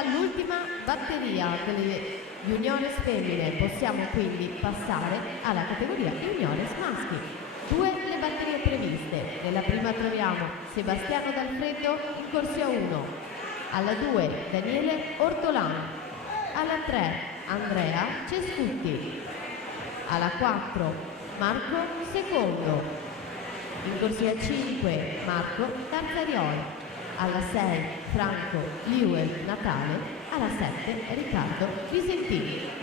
ora l'ultima batteria delle juniores femmine, possiamo quindi passare alla categoria juniores maschi. 2 le batterie previste. Nella prima troviamo Sebastiano D'Alfredo in corsia 1, alla 2 Daniele Ortolano, alla 3 Andrea Cescutti, alla 4 Marco Secondo, in corsia 5 Marco Tarzarioli, alla 6 Franco Liuel Natale, alla 7 Riccardo Visentini.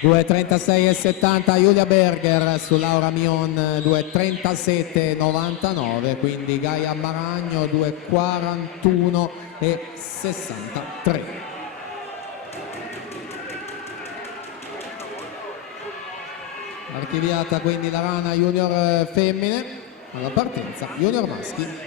Due 36,70 Giulia Berger su Laura Mion, 2:37,99, quindi Gaia Maragno 2:41,63. Archiviata quindi la rana junior femmine, alla partenza junior maschi.